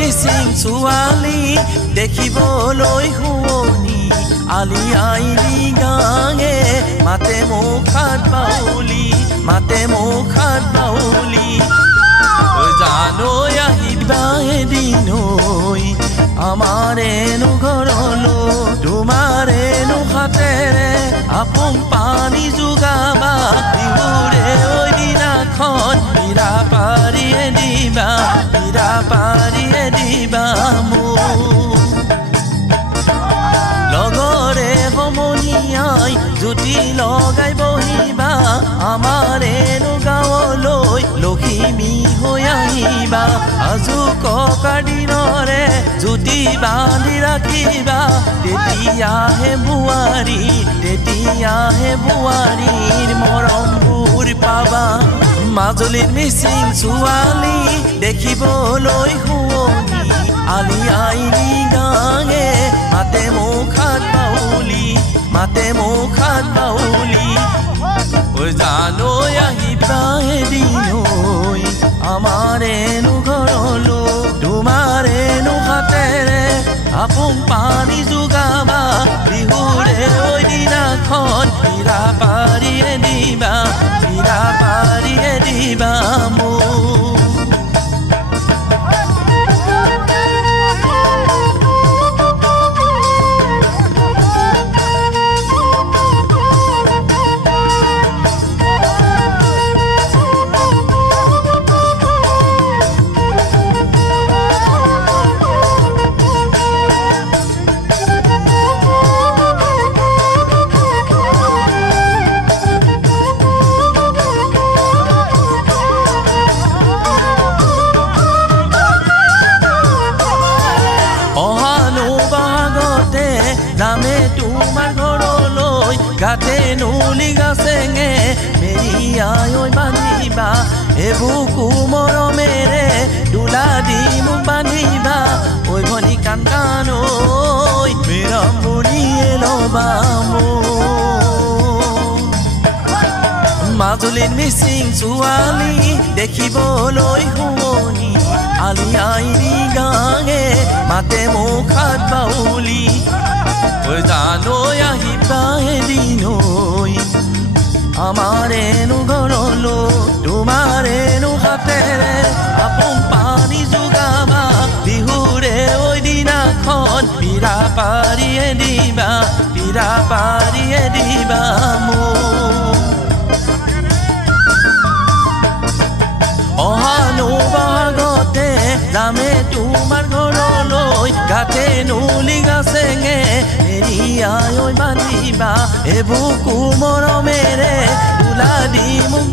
মিচিং ছোৱালী দেখিবলৈ শুৱনি আলি আইলি গাঙে মাতে মুখাত বাউলি মাতে মুখাত বাউলি জানৈ আহিবা এদিনৈ আমাৰেনো ঘৰলৈ তোমাৰেনো হাতেৰে আপোন পানী যোগাবা বিহুৰে ঐ দিনাখন বিৰা পাৰিয়ে দিবা মোক লগৰে সমনীয়াই জুতি লগাই বহিবা আমাৰেনো গাঁৱলৈ লখিমী হৈ আহিবা আজু ককাৰ দিনৰে জুতি বান্ধি ৰাখিবা তেতিয়াহে বোৱাৰীৰ মৰমবোৰ পাবা মাজুলীৰ মিচিং ছোৱালী দেখিবলৈ শুৱনি আলি আইলি গাঙে মাতে মুখাত বাউলি জানৈ আহিবা এদিনৈ আমাৰেনো ঘৰলৈ তোমাৰেনো হাতেৰে আপোন পানী যোগাবা বিহুৰে ঐ দিনাখন বিৰা পাৰিয়ে দিবা মোক যামে তোমাৰ ঘৰলৈ গাতে নুলি গাছেঙে মেৰিয়াই বান্ধিবা এবুকু মৰমেৰে দোলা দি মোক বান্ধিবা ঐ ভনী কাণ কাণৈ মেৰাম বুলিয়ে ল'বা মাজুলীৰ মিচিং ছোৱালী দেখিবলৈ শুৱনি আলি আইলি গাঙে মাতে মুখাত বাউলি জানৈ আহিবা এদিনৈ আমাৰেনো ঘৰলৈ তোমাৰেনো হাতেৰে আপোন পানী যোগাবা বিহুৰে ঐ দিনাখন বিৰা পাৰিয়ে দিবা মোক অহানো বহাগতে যামে তোমাৰ ঘৰলৈ গাতে নুলি গাছেঙে মেৰিয়াই বান্ধিবা এবুকু মৰমেৰে দোলা দি মোক